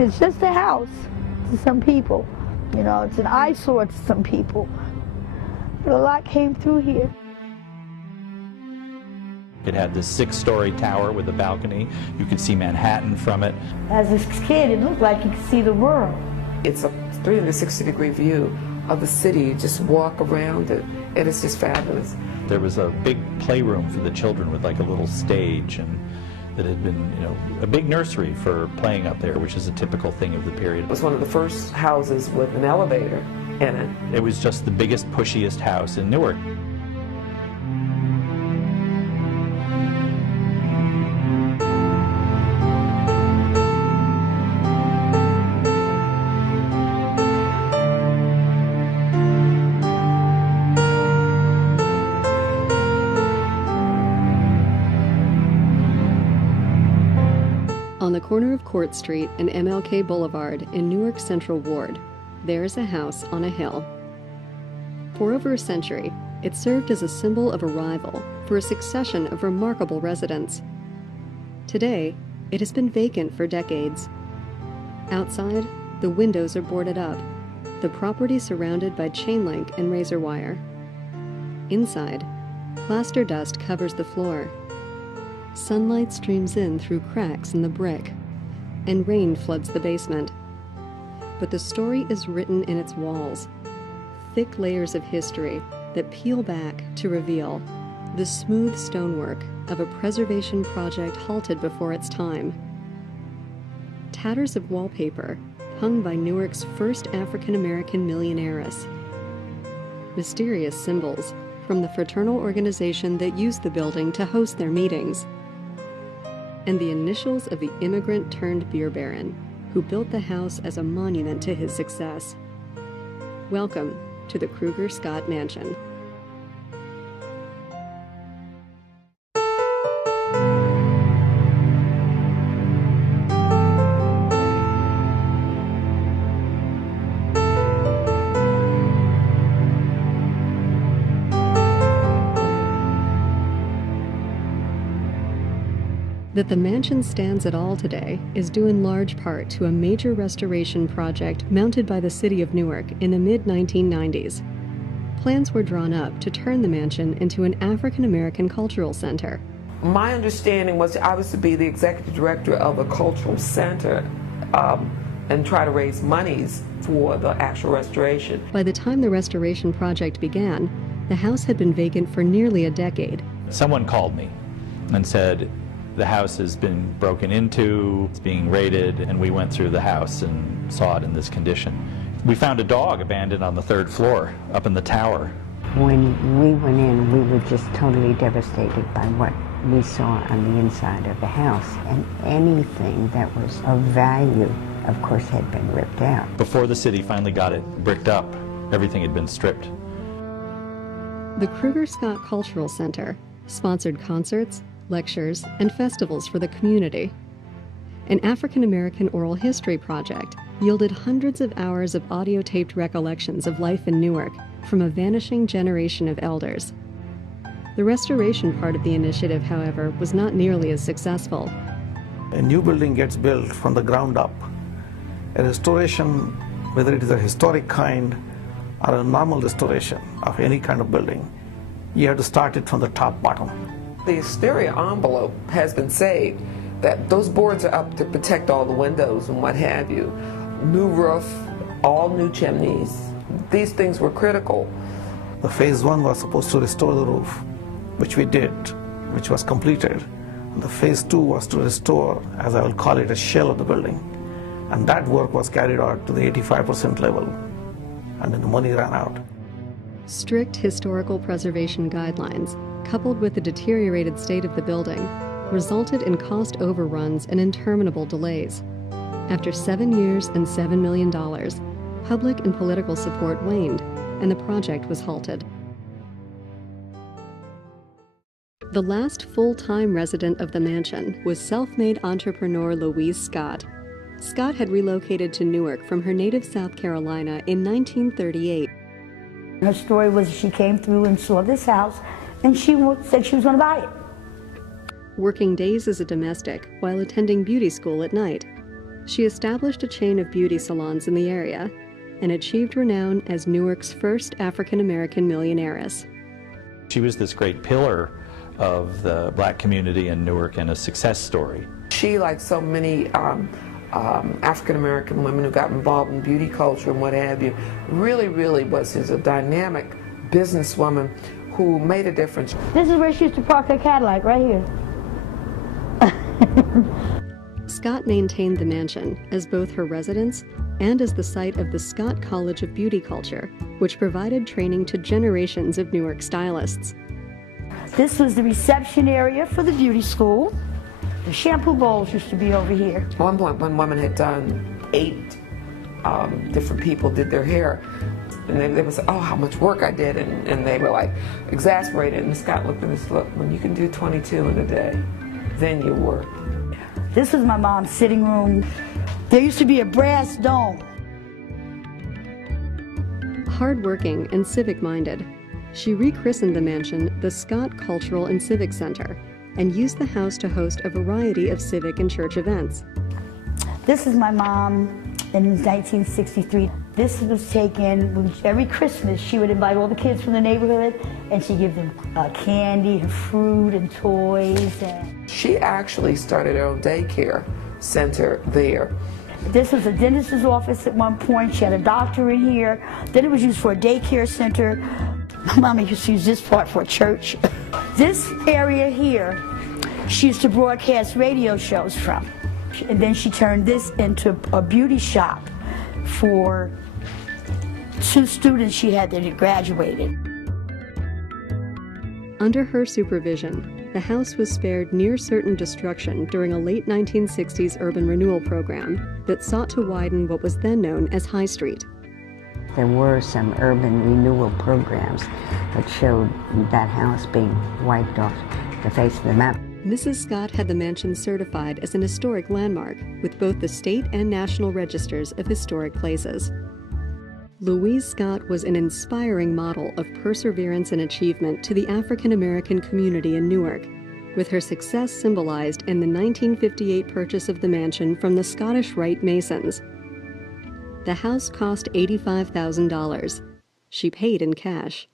It's just a house to some people. You know, it's an eyesore to some people. But a lot came through here. It had this 6-story tower with a balcony. You could see Manhattan from it. As a kid, it looked like you could see the world. It's a 360-degree view of the city. You just walk around it, and it's just fabulous. There was a big playroom for the children with like a little stage, and that had been, you know, a big nursery for playing up there, which is a typical thing of the period. It was one of the first houses with an elevator in it. It was just the biggest, pushiest house in Newark. On the corner of Court Street and MLK Boulevard in Newark's Central Ward, there's a house on a hill. For over a century, it served as a symbol of arrival for a succession of remarkable residents. Today, it has been vacant for decades. Outside, the windows are boarded up, the property surrounded by chain link and razor wire. Inside, plaster dust covers the floor. Sunlight streams in through cracks in the brick, and rain floods the basement. But the story is written in its walls, thick layers of history that peel back to reveal the smooth stonework of a preservation project halted before its time. Tatters of wallpaper hung by Newark's first African-American millionaires. Mysterious symbols from the fraternal organization that used the building to host their meetings, and the initials of the immigrant-turned-beer baron who built the house as a monument to his success. Welcome to the Krueger Scott Mansion. That the mansion stands at all today is due in large part to a major restoration project mounted by the city of Newark in the mid-1990s. Plans were drawn up to turn the mansion into an African-American cultural center. My understanding was I was to be the executive director of a cultural center and try to raise monies for the actual restoration. By the time the restoration project began, the house had been vacant for nearly a decade. Someone called me and said, the house has been broken into, it's being raided, and we went through the house and saw it in this condition. We found a dog abandoned on the 3rd floor, up in the tower. When we went in, we were just totally devastated by what we saw on the inside of the house. And anything that was of value, of course, had been ripped out. Before the city finally got it bricked up, everything had been stripped. The Krueger Scott Cultural Center sponsored concerts, lectures, and festivals for the community. An African-American oral history project yielded hundreds of hours of audio-taped recollections of life in Newark from a vanishing generation of elders. The restoration part of the initiative, however, was not nearly as successful. A new building gets built from the ground up. A restoration, whether it is a historic kind or a normal restoration of any kind of building, you have to start it from the top bottom. The exterior envelope has been saved. That those boards are up to protect all the windows and what have you. New roof, all new chimneys. These things were critical. The phase 1 was supposed to restore the roof, which we did, which was completed. And the phase 2 was to restore, as I will call it, a shell of the building. And that work was carried out to the 85% level. And then the money ran out. Strict historical preservation guidelines, coupled with the deteriorated state of the building, resulted in cost overruns and interminable delays. After 7 years and $7 million, public and political support waned, and the project was halted. The last full-time resident of the mansion was self-made entrepreneur Louise Scott. Scott had relocated to Newark from her native South Carolina in 1938. Her story was she came through and saw this house, and she said she was going to buy it. Working days as a domestic while attending beauty school at night. She established a chain of beauty salons in the area and achieved renown as Newark's first African-American millionairess. She was this great pillar of the black community in Newark and a success story. She, like so many African-American women who got involved in beauty culture and what have you, really was a dynamic businesswoman who made a difference. This is where she used to park her Cadillac, right here. Scott maintained the mansion as both her residence and as the site of the Scott College of Beauty Culture, which provided training to generations of Newark stylists. This was the reception area for the beauty school. The shampoo bowls used to be over here. At one point, one woman had done 8 different people did their hair. And they would say, oh, how much work I did. And they were like exasperated. And Scott looked at us, look, when you can do 22 in a day, then you work. This was my mom's sitting room. There used to be a brass dome. Hardworking and civic-minded, she rechristened the mansion the Scott Cultural and Civic Center and used the house to host a variety of civic and church events. This is my mom in 1963. This was taken every Christmas. She would invite all the kids from the neighborhood and she'd give them candy and fruit and toys. She actually started her own daycare center there. This was a dentist's office at one point. She had a doctor in here. Then it was used for a daycare center. My mama used to use this part for a church. This area here, she used to broadcast radio shows from. And then she turned this into a beauty shop for 2 students she had that had graduated. Under her supervision, the house was spared near certain destruction during a late 1960s urban renewal program that sought to widen what was then known as High Street. There were some urban renewal programs that showed that house being wiped off the face of the map. Mrs. Scott had the mansion certified as an historic landmark with both the state and national registers of historic places. Louise Scott was an inspiring model of perseverance and achievement to the African American community in Newark, with her success symbolized in the 1958 purchase of the mansion from the Scottish Rite Masons. The house cost $85,000. She paid in cash.